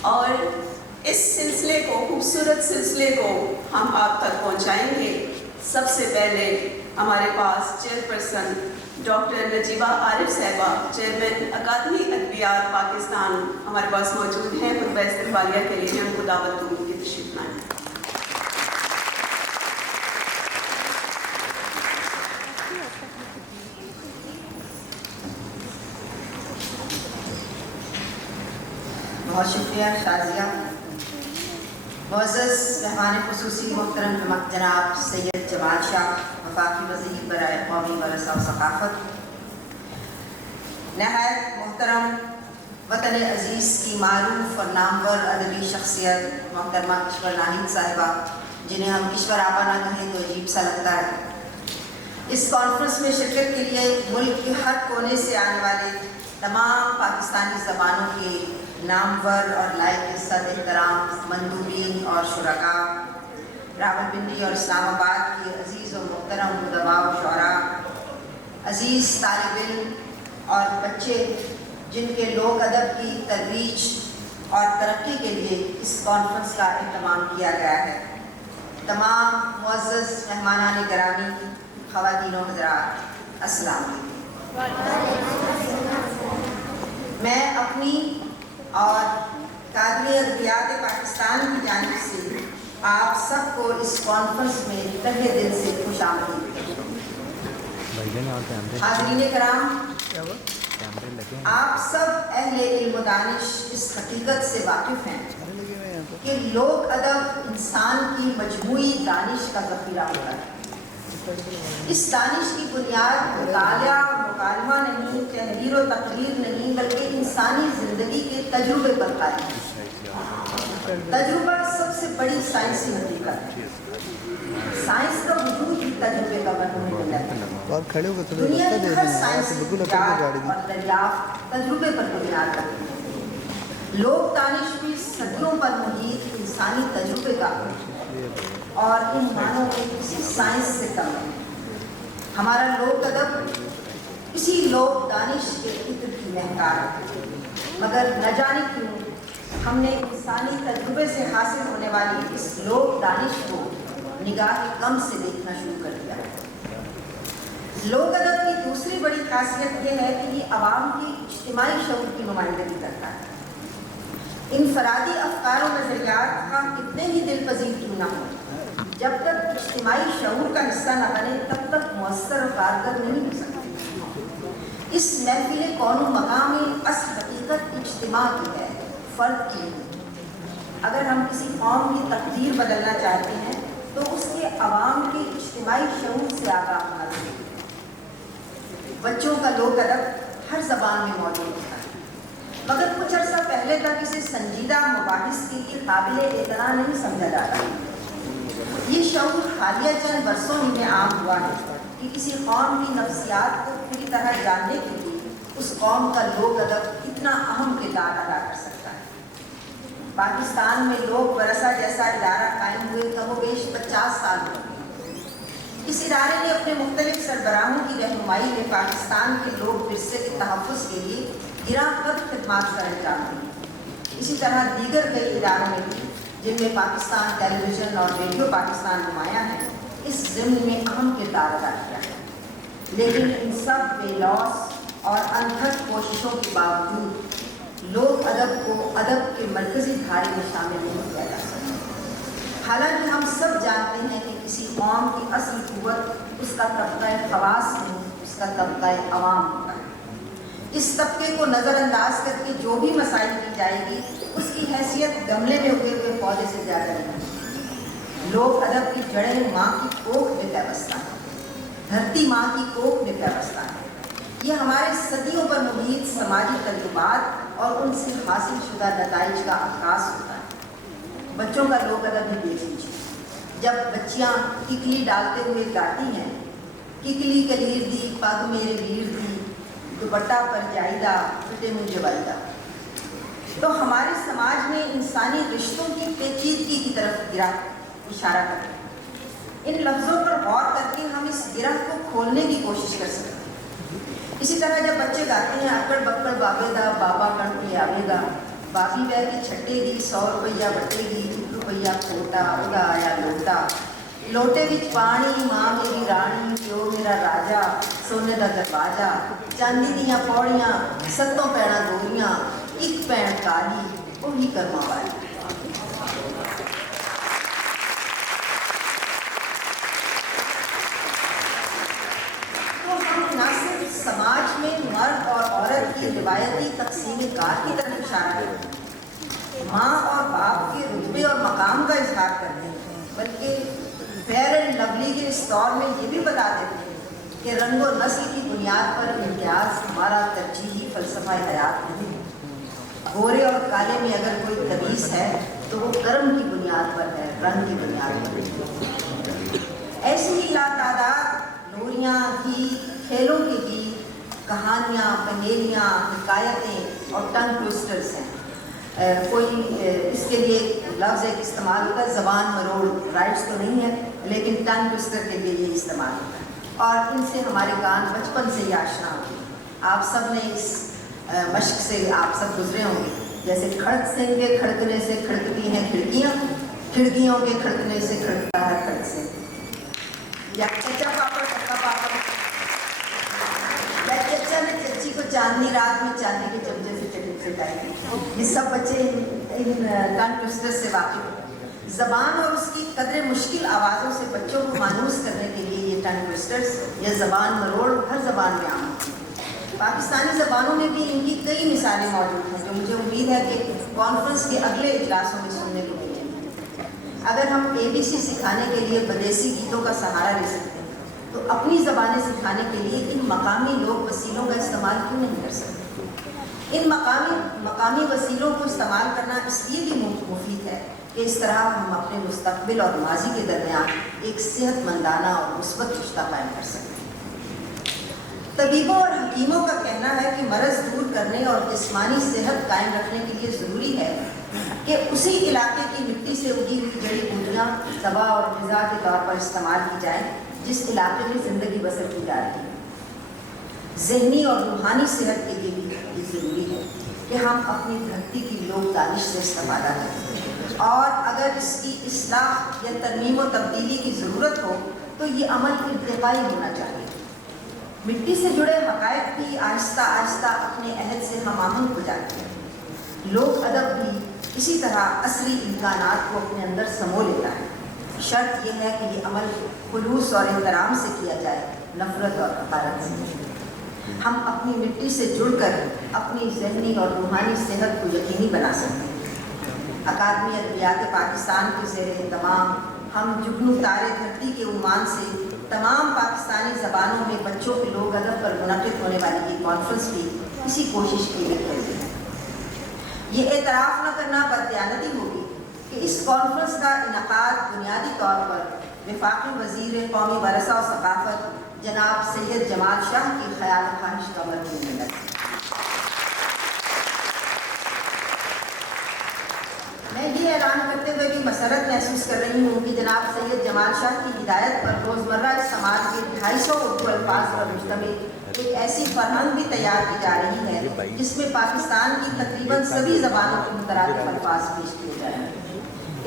اور اس سلسلے کو، خوبصورت سلسلے کو ہم آپ تک پہنچائیں گے۔ سب سے پہلے ہمارے پاس چیئرپرسن ڈاکٹر نجیبہ عارف صاحبہ، چیئرمین اکادمی ادبیات پاکستان ہمارے پاس موجود ہیں۔ خطبہ استقبالیہ کے لیے میں ان کو دعوت دوں گی کہ تشریف لائیں۔ بہت شکریہ شازیہ۔ معزز مہمان خصوصی محترم جناب سید جمال شاہ، وفاقی وزیر برائے قومی ورثہ و ثقافت، نہایت محترم وطن عزیز کی معروف اور نامور ادبی شخصیت محترمہ کشور ناہید صاحبہ، جنہیں ہم کشور آپا نہ کہیں تو عجیب سا لگتا ہے، اس کانفرنس میں شرکت کے لیے ملک کے ہر کونے سے آنے والے تمام پاکستانی زبانوں کے نامور اور لائق عزت احترام مندوبین اور شرکاء، راولپنڈی اور اسلام آباد کے عزیز و محترم ادباء و شعراء، عزیز طالب علم اور بچے جن کے لوک ادب کی ترویج اور ترقی کے لیے اس کانفرنس کا اہتمام کیا گیا ہے، تمام معزز مہمانان گرامی، خواتین و حضرات، السلام علیکم۔ میں اپنی اور اکادمی ادبیات پاکستان کی جانب سے آپ سب کو اس کانفرنس میں تہہ دل سے خوش آمدید کرتا ہوں۔ حاضرین کرام، آپ سب اہل علم و دانش اس حقیقت سے واقف ہیں کہ لوک ادب انسان کی مجموعی دانش کا ذخیرہ ہوتا ہے۔ اس دانش کی بنیاد مطالعہ مکالمہ نہیں، تحریر و تقریر نہیں، بلکہ انسانی زندگی کے تجربے پر قائم ہے۔ تجربہ سب سے بڑی سائنسی حقیقت ہے۔ سائنس کا وجود ہی تجربے کا مرہون ہے۔ دنیا کی ہر سائنسی ایجاد اور دریافت تجربے پر بنیاد رکھتی ہے۔ لوک دانش بھی صدیوں پر محیط انسانی تجربے کا اور ان معنوں میں کسی سائنس سے کم ہے۔ ہمارا لوک ادب اسی لوک دانش کے عطر کی مہکار ہے، مگر نہ جانے کیوں ہم نے انسانی تجربے سے حاصل ہونے والی اس لوک دانش کو نگاہ کم سے دیکھنا شروع کر دیا ہے۔ لوک ادب کی دوسری بڑی خاصیت یہ ہے کہ یہ عوام کی اجتماعی شعور کی نمائندگی کرتا ہے۔ انفرادی افکار و نظریات کا کتنے ہی دل پذیر کیوں نہ ہو، جب تک اجتماعی شعور کا حصہ نہ بنے تب تک مؤثر و کارگر نہیں ہو سکتی۔ اس محفل کون و مقام میں اصل حقیقت اجتماع کی ہے، فرد کی نہیں۔ اگر ہم کسی قوم کی تقدیر بدلنا چاہتے ہیں تو اس کے عوام کے اجتماعی شعور سے آگاہ ہونا چاہیے۔ بچوں کا لوک ادب ہر زبان میں موجود ہوتا ہے، مگر کچھ عرصہ پہلے تک اسے سنجیدہ مباحث کے لیے قابل اعتنا نہیں سمجھا جاتا۔ یہ شعور حالیہ چند برسوں ہی میں عام ہوا ہے کہ کسی قوم کی نفسیات کو پوری طرح جاننے کے لیے اس قوم کا لوک ادب کتنا اہم کردار ادا کر سکتا ہے۔ پاکستان میں لوک ورثہ جیسا ادارہ قائم ہوئے کم و بیش 50 سال ہو گئے۔ اس ادارے نے اپنے مختلف سربراہوں کی رہنمائی میں پاکستان کے لوک ورثے کے تحفظ کے لیے گراں قدر خدمات سر انجام دی۔ اسی طرح دیگر کئی اداروں میں بھی جن میں پاکستان ٹیلی ویژن اور ریڈیو پاکستان نمایاں ہیں، اس ضمن میں اہم کردار ادا کیا ہے، لیکن ان سب بے لوث اور انتھک کوششوں کے باوجود لوک ادب کو ادب کے مرکزی دھارے میں شامل نہیں کیا جا سکتا۔ حالانکہ ہم سب جانتے ہیں کہ کسی قوم کی اصل قوت اس کا طبقہ خواص نہیں، اس کا طبقہ عوام ہوتا ہے۔ اس طبقے کو نظر انداز کر کے جو بھی مسائل کی جائے گی اس کی حیثیت گملے میں اگے ہوئے پودے سے زیادہ نہیں۔ لوک ادب کی جڑیں ماں کی کوکھ میں پیوستہ ہیں، دھرتی ماں کی کوکھ میں پیوستہ ہے۔ یہ ہمارے صدیوں پر محیط سماجی تجربات اور ان سے حاصل شدہ نتائج کا عکاس ہوتا ہے۔ بچوں کا لوک ادب ہی دیکھ لیجیے۔ جب بچیاں ککلی ڈالتے ہوئے گاتی ہیں، ککلی کلیر دی پگ میرے ویر دی، دوپٹہ پر جائیدہ پھٹے مجھے والدہ، تو ہمارے سماج میں انسانی رشتوں کی پیچیدگی کی طرف گرہ اشارہ کرتے ہیں۔ ان لفظوں پر غور کر کے ہم اس گرہ کو کھولنے کی کوشش کر سکتے ہیں۔ اسی طرح جب بچے گاتے ہیں اکڑ بکڑ بابے دا بابا کن پہ آوے گا، बाबी बह की छट्टेगी 100 रुपया बटेगी, रुपया खोटा उदा आया लोटा, लोटे विच पानी मां मेरी रानी, प्यो मेरा राजा, सोने दा दरवाजा, चांदी दियां पौड़ियां, सत्तों पैणा गोरियां, एक पैण काली, ओही कर्मां वाली। तो हम न सिर्फ समाज में मर्द और औरत की रिवायती तकसीम कार की तरफ इशारा करते हैं, माँ और बाप के रुतबे और मकाम का इजहार करते हैं, बल्कि फेयर एंड लवली के इस दौर में ये भी बता देते हैं कि रंग और नस्ल की बुनियाद पर इम्तियाज हमारा तरजीही फलसफा हयात नहीं है। गोरे और काले में अगर कोई तमीज़ है तो वो कर्म की बुनियाद पर है, रंग की बुनियाद पर। ऐसी ही लातादाद लोरियाँ, गीत, खेलों के गीत, कहानियाँ, पहेलियाँ, हिकायतें और टंग ट्विस्टर्स हैं। कोई इसके लिए लफ्ज़ एक इस्तेमाल होता है, ज़बान मरोड़, राइट्स तो नहीं है लेकिन टंग ट्विस्टर के लिए ये इस्तेमाल होता है और इनसे हमारे कान बचपन से ही आशना होते हैं। आप सब ने इस मश्क से आप सब गुजरे होंगे, जैसे खड़क सिंह के खड़कने से खड़कती हैं खिड़कियाँ, खिड़कियों के खड़कने से खड़कता है खड़क सिंह, या चचा पापड़ चक्का पापड़, या चचा ने चच्ची को चांदनी रात में चांदी के चमचे से चटनी सिखाई। ये सब बच्चे इन टंग ट्विस्टर्स से वाकिफ हैं। ज़बान और उसकी कदरे मुश्किल आवाज़ों से बच्चों को मानूस करने के लिए ये टंग ट्विस्टर्स या ज़बान मरोड़ हर ज़बान में आम हैं। पाकिस्तानी ज़बानों में भी इनकी कई मिसालें मौजूद हैं जो मुझे उम्मीद है कि कॉन्फ्रेंस के अगले इजलासों में सुनने को मिलेंगी। अगर हम ABC सिखाने के लिए बदेसी गीतों का सहारा ले सकते हैं तो अपनी ज़बानें सिखाने के लिए इन मकामी लोक वसीलों का इस्तेमाल क्यों नहीं कर सकते। इन मकामी वसीलों को इस्तेमाल करना इसलिए भी मुफीद है कि इस तरह हम अपने मुस्तकबिल और माजी के दरमियान एक सेहतमंदाना और मुस्बत रिश्ता कायम कर सकते हैं। तबीबों और हकीमों का कहना है कि मरज़ दूर करने और जिस्मानी सेहत कायम रखने के लिए ज़रूरी है कि उसी इलाके की मिट्टी से उगी हुई जड़ी बूटियाँ दवा और ग़िज़ा के तौर पर इस्तेमाल की जाए जिस इलाके में ज़िंदगी बसर की जा रही है। ज़हनी और रूहानी सेहत के लिए भी ज़रूरी है कि हम अपनी धरती की लोक दानिश से इस्तेमाल करें और अगर इसकी इस्लाह या तरमीम व तब्दीली की ज़रूरत हो तो ये अमल इर्तिकाई होना चाहिए। मिट्टी से जुड़े हक़ाइक़ भी आहिस्ता आहिस्ता अपने अहद से हमाहंग हो जाते हैं। लोक अदब भी इसी तरह असली इम्कानात को अपने अंदर समो लेता है। शर्त यह है कि ये अमल खुलूस और एहतराम से किया जाए, नफ़रत और हक़ारत से। हम अपनी मिट्टी से जुड़कर अपनी ज़हनी और रूहानी सेहत को यकीनी बना सकते हैं। अकादमी अदबियात पाकिस्तान के ज़ेर तमाम हम जुगनू तारे धरती के उमान से तमाम पाकिस्तानी ज़बानों में बच्चों के लोक अदब पर मुनक़िद होने वाली ये कॉन्फ्रेंस भी इसी कोशिश के लिए है। ये एतराफ़ न करना बददियानती होगी कि इस कॉन्फ्रेंस का इनक़ाद बुनियादी तौर पर वफाकी वज़ीर कौमी वरसा और सक़ाफ़त जनाब सैयद जमाल शाह की ख्याल ख्वाहिश का मरकज़ है। मैं ये ऐलान करते हुए भी मसरत महसूस कर रही हूँ कि जनाब सैयद जमाल शाह की हिदायत पर रोज़मर्रा समाज के 250 उर्दू अल्फाज पर मुश्तमिल एक ऐसी फरहंग भी तैयार की जा रही है जिसमें पाकिस्तान की तकरीबन सभी ज़बानों के मुतरादिफ अल्फाज पेश किए जा रहे हैं।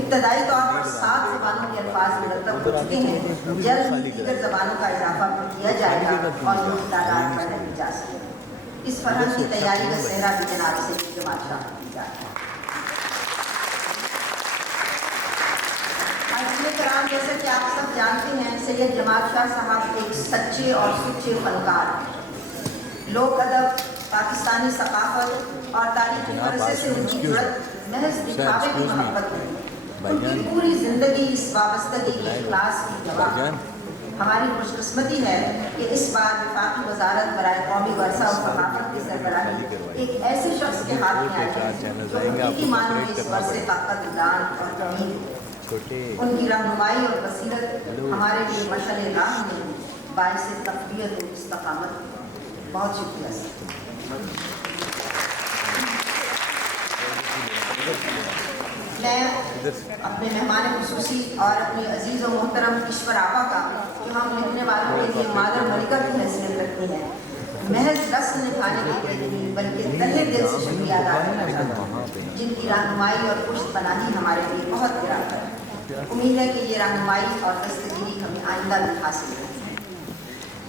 इब्तदाई तौर पर 7 ज़बानों के अल्फाज मुरतब हो चुके हैं। जल्द ही दीगर ज़बानों का इजाफा किया जाएगा और उनकी तादाद बढ़ाई जा सकेगी। इस फरहंग की तैयारी का सेहरा भी जनाब सैयद जमाल शाह की जा रहा है। कराम जैसा कि आप सब जानते हैं सैयद जमाल शाह साहब एक सच्चे और सुच्चे फनकार हैं। लोक अदब, पाकिस्तानी सक़ाफ़त और तारीख़ वरसे से उनकी जुड़त महज दिखावे की मोहब्बत नहीं, उनकी पूरी ज़िंदगी इस वाबस्तगी की इखलास की गवाह। हमारी खुशकिस्मती है कि इस बार वफाकी वज़ारत बराए कौमी वरसा और सक़ाफ़त की सरबराही एक ऐसे शख्स के हाथ में आई है जो हकीकी मानों में इस वर्षे का कदरदान और जमीन है। उनकी रहनुमाई और बसीरत हमारे लिए मशअल राह में बाइस तक़वियत और इस्तक़ामत। बहुत शुक्रिया सर। मैं अपने मेहमान खुसूसी और अपनी अजीज़ और मोहतरम ईश्वर आपा का जो हम लिखने वालों के लिए मादर मलिका की हैसियत रखती हैं महज रस्म निभाने के लिए नहीं बल्कि तहे दिल से शुक्रिया अदा करना चाहता हूँ की रहनुमाई और पुष्ट पनाही हमारे लिए बहुत गिराकर है। उम्मीद है कि ये रहनुमाई और दस्तगीरी हमें आइंदा भी हासिल है।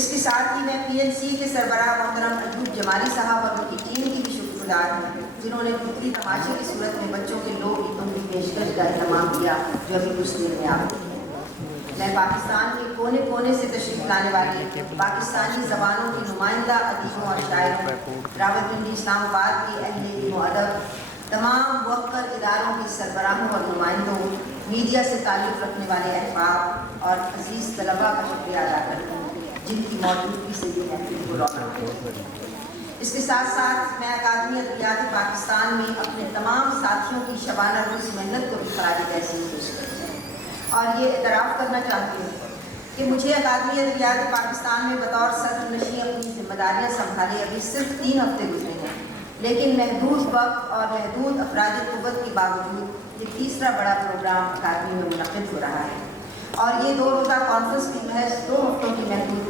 इसके साथ ही मैं PNC के सरबराह मोहतरम अयूब जमाली साहब और उनकी टीम की भी शुक्रगुजार हूँ, जिन्होंने पुतली तमाशे की सूरत में बच्चों के लोक गीतों की पेशकश का एहतमाम किया, जो अभी कुछ देर में आप मैं पाकिस्तान के कोने कोने से तशरीफ लाने वाले पाकिस्तानी ज़बानों की नुमाइंदा अदीबों और शायरों, रावलपिंडी इस्लामाबाद के अहले इल्म व अदब, तमाम वक्कर इदारों के सरबराहों और नुमाइंदों, मीडिया से ताल्लुक़ रखने वाले अहबाब और अजीज़ तलबा का शुक्रिया अदा करती हूँ, जिनकी मौजूदगी से ये महफिल को रौनक है। इसके साथ साथ मैं अकादमी अदबियात पाकिस्तान में अपने तमाम साथियों की शबाना रोज़ मेहनत को भी खराज तहसीन पेश करती हूँ और ये एतराफ़ करना चाहती हूँ कि मुझे अकादमी अदबियात पाकिस्तान में बतौर सदर नशीं अपनी जिम्मेदारियाँ संभाले अभी सिर्फ 3 हफ्ते गुजरे हैं, लेकिन महदूद वक्त और महदूद अफराद क़ुव्वत के बावजूद ये तीसरा बड़ा प्रोग्राम अकादमी में मुनक़िद हो रहा है और ये 2 रोज़ा कॉन्फ्रेंस की महज 2 हफ्तों की महदूद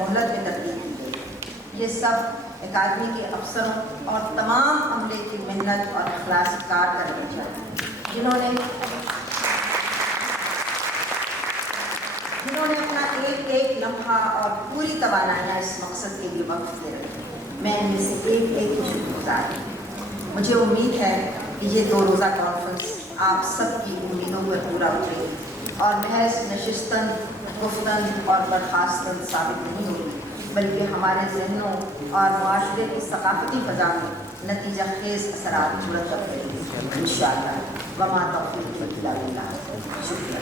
मोहलत में तब्दील की गई। ये सब अकादमी के अफसरों और तमाम अमले की मेहनत और अखलास कार का नतीजा है, जिन्होंने अपना एक एक लम्हा और पूरी तवानाइयाँ इस मकसद के लिए वक्त दे रखी। मैं इनमें से एक को शुक्रगुजार हूँ। मुझे उम्मीद है कि ये 2 रोज़ा कॉन्फ्रेंस आप सबकी उम्मीदों पर पूरा उतरेगी और महज नशिस्तन, गुफ्तन और बर्खास्तन साबित नहीं होगी, बल्कि हमारे जहनों और माशरे की सकाफती फ़ज़ा में नतीजा खेज़ असरात मुरतब करेगी इंशाअल्लाह। वमा तौफ़ीक़ी इल्ला बिल्लाह। शुक्रिया।